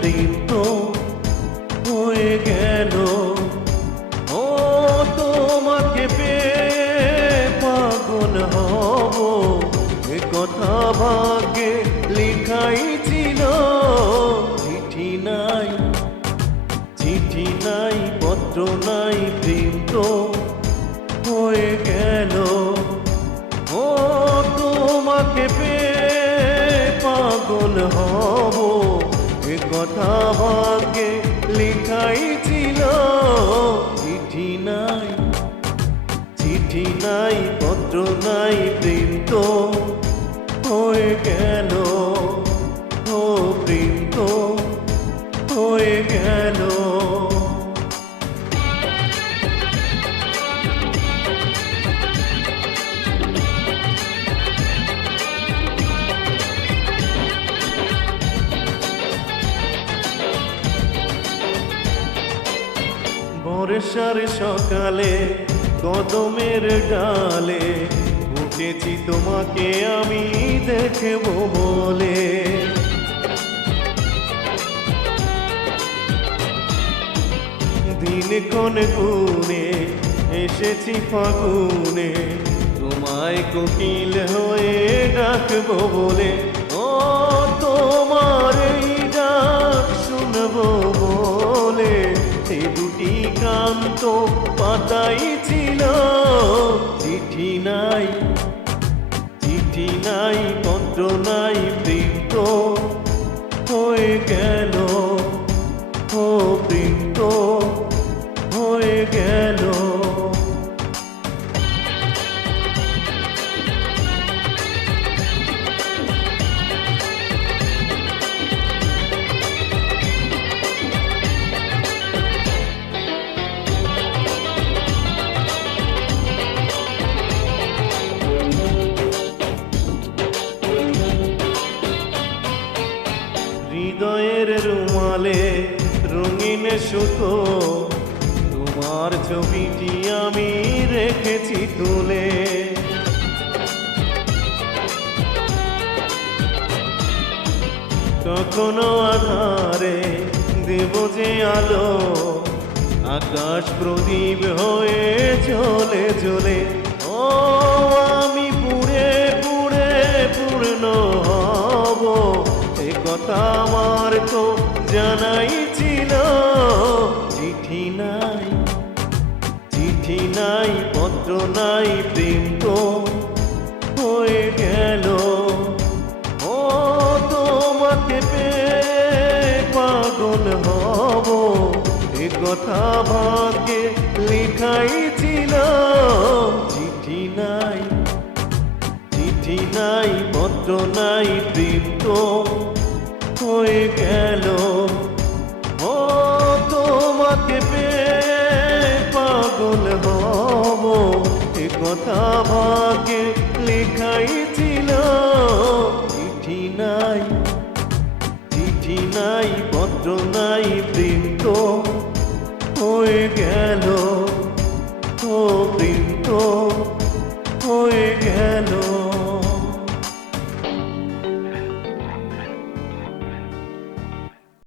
প্রেম তো হয়ে গেল। ও তোমাকে পেয়ে পাগল হব, এ কথা ভাগ্যে লেখাই ছিল। চিঠি নাই, চিঠি নাই, পত্র নাই, প্রেম তো হয়ে গেল। ও তোমাকে পেয়ে পাগল হব, এ কথা ভাগ্যে লেখাই ছিল। চিঠি নাই, চিঠি নাই, পত্র নাই, প্রেম তো হয়ে গেল। ও প্রেম তো হয়ে গেল। বর্ষার সকালে কদমের ডালে উঠেছি তোমাকে আমি দেখব বলে। দিনক্ষণ গুনে এসেছি ফাগুনে, তোমায় কোকিল হয়ে ডাকবো বলে। ও তোমার এই ডাক শুনবো বলে সে দুটি কান তো পাতাই ছিল। চিঠি নাই, চিঠি নাই, পত্র নাই, প্রেম তো হয়ে গেল। ও প্রেম তো হয়ে গেল। হৃদয়ের রুমালে রঙিন সুতো, তোমার ছবিটি আমি রেখেছি তুলে। কখনো আধারে দেব যে আলো, আকাশ প্রদীপ হয়ে জ্বলে জ্বলে। ও আমি পুড়ে পুড়ে পূর্ণ হব, এ কথা আমার তো জানাই ছিল। চিঠি নাই, চিঠি নাই, পত্র নাই, প্রেম তো হয়ে গেল। ও তোমাকে পেয়ে পাগল হব, এ কথা ভাগ্যে লেখাই ছিল। চিঠি নাই, চিঠি নাই, পত্র নাই, প্রেম তো হয়ে গেল। ও তোমাকে পেয়ে পাগল হব, এ কথা ভাগ্যে লেখাই ছিল। চিঠি নাই, চিঠি নাই, পত্র নাই, প্রেম তো হয়ে গেল। ও প্রেম তো হয়ে গেল।